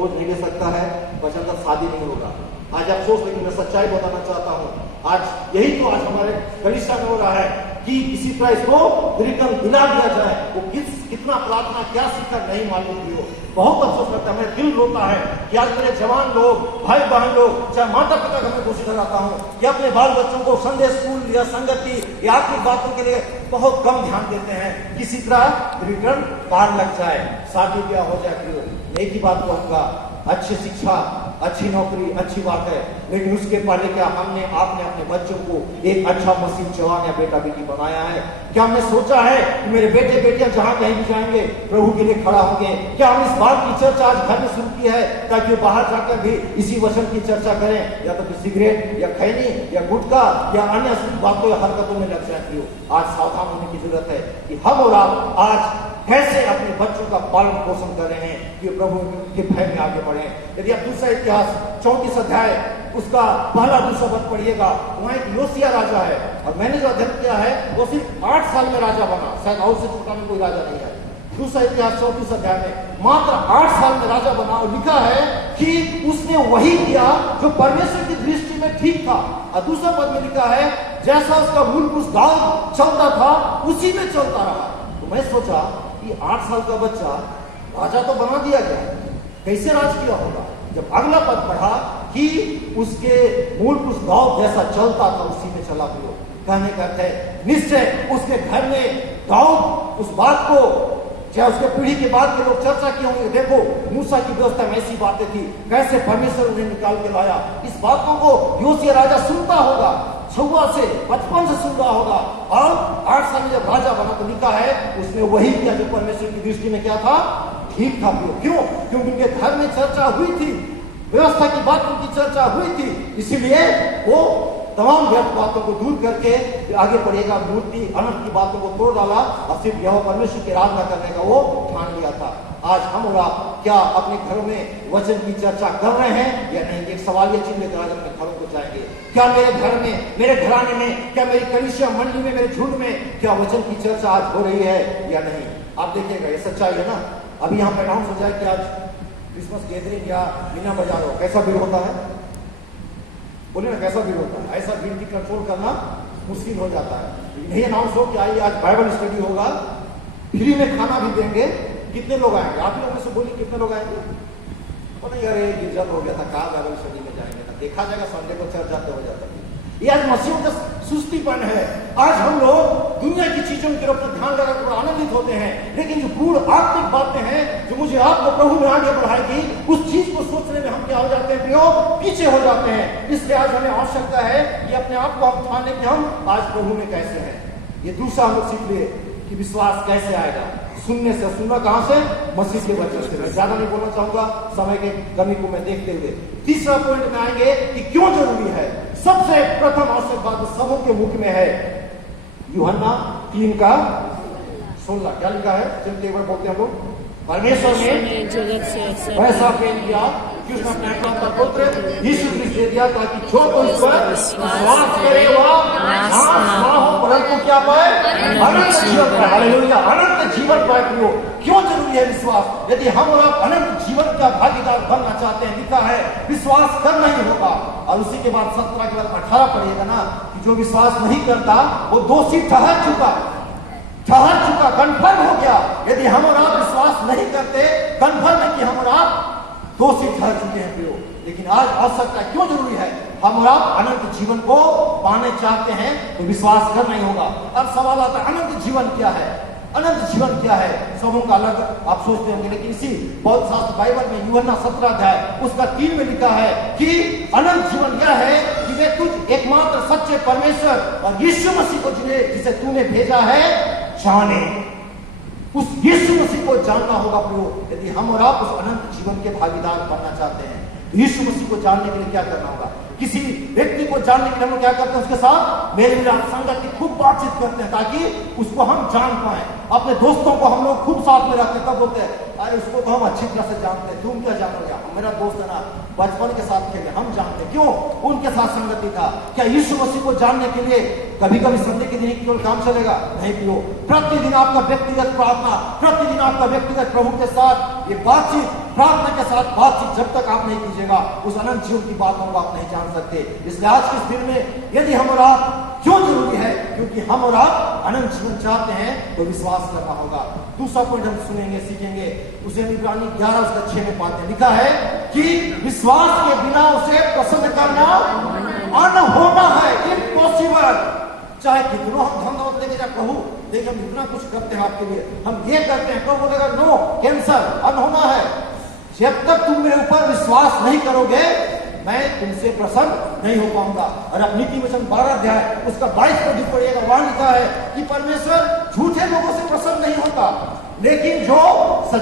बोझ नहीं ले सकता है, वचन तक शादी नहीं होगा। आज अफसोस, लेकिन मैं सच्चाई बताना चाहता हूँ, आज यही तो आज हमारे कलीसिया में हो रहा है कि किसी तरह इसको रिटर्न दिला दिया जाए। वो कितना प्रार्थना क्या सीखा नहीं मालूम हो। बहुत अफसोस लगता है, मेरा दिल रोता है कि आज मेरे जवान लोग, भाई बहन लोग, चाहे माता पिता का मैं कोशिश कराता हूँ कि अपने बाल बच्चों को संडे स्कूल या संगति या आत्मिक बातों के लिए बहुत कम ध्यान देते हैं। किसी तरह रिटर्न पार लग जाए, शादी ब्याह हो जाए। फिर एक ही बात कहूंगा, अच्छी शिक्षा, अच्छी नौकरी अच्छी बात है, लेकिन उसके पहले क्या आपने अपने बच्चों को एक अच्छा मसीह जवान या बेटा बेटी बनाया है? क्या हमने सोचा है कि मेरे बेटे बेटियां जहां कहीं भी जाएंगे प्रभु के लिए खड़ा होंगे? क्या हम इस बात की चर्चा आज घर में शुरू की है ताकि वो बाहर जाकर भी इसी वचन की चर्चा करें, या तो फिर सिगरेट या खैनी या गुटखा या अन्य बातों या हरकतों में लग जाती हो? आज सावधान होने की जरूरत है कि हम और आप आज कैसे अपने बच्चों का पालन पोषण कर रहे हैं कि प्रभु के भय में आगे बढ़े। यदि आप दूसरा इतिहास 34 अध्याय उसका पहला दूसरा पद पढ़िएगा, वहां एक योसिया राजा है, और मैंने जो अध्ययन किया है वो सिर्फ 8 साल में राजा बना, शायद और से छोटा में कोई राजा नहीं है। दूसरा इतिहास 34 अध्याय में मात्र 8 साल में राजा बना, और लिखा है कि उसने वही किया जो परमेश्वर की दृष्टि में ठीक था। और दूसरा पद में लिखा है जैसा उसका मूल पुरुष दाऊद चलता था उसी में चलता रहा। तो मैं सोचा कि 8 साल का बच्चा राजा तो बना दिया गया, कैसे राज किया होगा? जब अगला पद पढ़ा कि उसके मूल पुरुष दाऊद जैसा चलता था उसी में चला गया, कहने का अर्थ है निश्चय उसके घर में दाऊद उस बात को, चाहे उसके पीढ़ी के बाद के लोग चर्चा किए होंगे, देखो मूसा की व्यवस्था में ऐसी बातें थी, कैसे परमेश्वर उन्हें निकाल के लाया। इस बातों को योसिया राजा सुनता होगा, छुआ से बचपन से सुन रहा होगा, और 8 साल में जब राजा बना तो लिखा है उसने वही किया जो परमेश्वर की दृष्टि में क्या था, ठीक था। क्यों? क्योंकि उनके घर में चर्चा हुई थी, व्यवस्था की बातों की चर्चा हुई थी, इसीलिए वो तमाम व्यर्थ बातों को दूर करके आगे बढ़ेगा, मूर्ति अनंत की बातों को तोड़ डाला और सिर्फ यहोवा परमेश्वर की आराधना करने का वो ठान लिया था। आज हम और आप क्या अपने घरों में वचन की चर्चा कर रहे हैं या नहीं? एक सवाल ये चिन्ह लेकर आज अपने घरों को जाएंगे। क्या मेरे घर में, मेरे घराने में, क्या मेरी कलीसिया मंडली में, मेरे झुंड में क्या वचन की चर्चा आज हो रही है या नहीं? आप देखिएगा, ये सच्चाई है ना। अभी यहाँ पे अनाउंस हो जाए कि आज क्रिसमस गैदरिंग या मीना बाजार हो, कैसा भीड़ होता है? बोलिए ना, कैसा भीड़ होता है? ऐसा भीड़ की कंट्रोल करना मुश्किल हो जाता है। नहीं अनाउंस हो कि आइए आज बाइबल स्टडी होगा, फ्री में खाना भी देंगे, कितने लोग आएंगे? आप लोगों में से बोलिए कितने लोग आएंगे? पता यार ये गिरजा हो गया था, कहा बाइबल स्टडी में जाएंगे ना, देखा जाएगा संडे को चर्च जाते हो जाता है। ये आज मसीहों का सुस्तीपन है। आज हम लोग दुनिया की चीजों की तरफ ध्यान लगाकर आनंदित होते हैं, लेकिन जो गूढ़ आत्मिक बातें हैं जो मुझे आपको प्रभु में आगे बढ़ाएगी, उस चीज को सोचने में हम क्या हो जाते हैं प्रियो, पीछे हो जाते हैं। इसलिए आज हमें आवश्यकता है कि अपने आप को हम ठाने कि हम आज प्रभु में कैसे हैं। ये दूसरा हम लोग सीख लिए कि विश्वास कैसे आएगा, सुनने से। सुनना कहां से? मसीह के वचन से। मैं ज्यादा नहीं बोलना चाहूंगा समय के कमी को मैं देखते हुए तीसरा पॉइंट में आएंगे कि क्यों जरूरी है। सबसे प्रथम आवश्यक बात सबों के मुख में है, यूहन्ना 3:16 क्या लिखा है? चलते एक बार बोलते हैं हम लोग, परमेश्वर ने जगत से वैसा प्रेम किया कि उसने अपने एकमात्र पुत्र यीशु क्रिस्त दे दिया ताकि जो कोई इस पर विश्वास करे वह नाश ना हो परंतु क्या पाए? अनंत जीवन पाए। हालेलुया, अनंत जीवन पाए। क्यों जरूरी है विश्वास? यदि हम और आप अनंत जीवन का भागीदार बनना चाहते हैं, लिखा है विश्वास करना ही होगा। और उसी के बाद 17 के बाद 18 पढ़िएगा ना कि जो विश्वास नहीं करता वो दोषी ठहर चुका, कन्फर्म हो गया। यदि हम और आप विश्वास नहीं करते, कन्फर्म है कि हम और आप दोषी ठहर चुके हैं प्रियो। लेकिन आज आवश्यकता क्यों जरूरी है? हम और आप अनंत जीवन को पाने चाहते हैं तो विश्वास करना ही होगा। अब सवाल आता है अनंत जीवन क्या है? अनंत जीवन क्या है? सबों का अलग आप सोचते होंगे, लेकिन इसी बहुत शास्त्र बाइबल में यूहन्ना 17 अध्याय उसका 3 में लिखा है कि अनंत जीवन यह है कि वे तुझ एकमात्र सच्चे परमेश्वर और यीशु मसीह को जिसे तूने भेजा है जाने। उस यीशु मसीह को जानना होगा प्रियो। यदि हम और आप उस अनंत जीवन के भागीदार बनना चाहते हैं, यीशु मसीह को जानने के लिए क्या करना होगा? किसी व्यक्ति को जानने के लिए हम लोग क्या करते हैं? उसके साथ मेल मिलाप, संगति, खूब बातचीत करते हैं ताकि उसको हम जान पाए। अपने दोस्तों को हम लोग खूब साथ में रखते हैं, तब बोलते हैं अरे उसको तो हम अच्छी तरह से जानते हैं, तुम क्या जानोगे? मेरा दोस्त है ना, बचपन के साथ खेले, हम जानते हैं। क्यों? उनके साथ संगति था। क्या यीशु मसीह को जानने के लिए कभी कभी संडे के दिन केवल काम चलेगा? नहीं प्रियो, प्रतिदिन आपका व्यक्तिगत प्रार्थना, प्रतिदिन आपका व्यक्तिगत प्रभु के साथ ये बातचीत प्रार्थना के साथ बातचीत जब तक आप नहीं कीजिएगा, उस अनंत जीवन की बातों को आप नहीं जान सकते। इसलिए आज के इस दिन में यदि हम और आप क्यों जरूरी है, क्योंकि हम और आप अनंत जीवन चाहते हैं तो विश्वास करना होगा। दूसरा पॉइंट हम सुनेंगे, सीखेंगे, उसे इब्रानी 11:6 में पाते लिखा है कि विश्वास के बिना उसे प्रसन्न करना अनहोना है, इम्पॉसिबल। चाहे कितना हम धन दौलत लेके जा कहूं, देखिए हम इतना कुछ करते हैं आपके लिए, हम ये करते हैं, तो बोलेगा नो, कैंसर, अनहोना है। जब तक तुम मेरे ऊपर विश्वास नहीं करोगे मैं तुमसे प्रसन्न नहीं हो पाऊंगा। और अब नीति वचन 12 अध्याय उसका 22 पद पढ़िएगा, वहां लिखा है कि परमेश्वर झूठे लोगों से प्रसन्न नहीं होता, लेकिन जो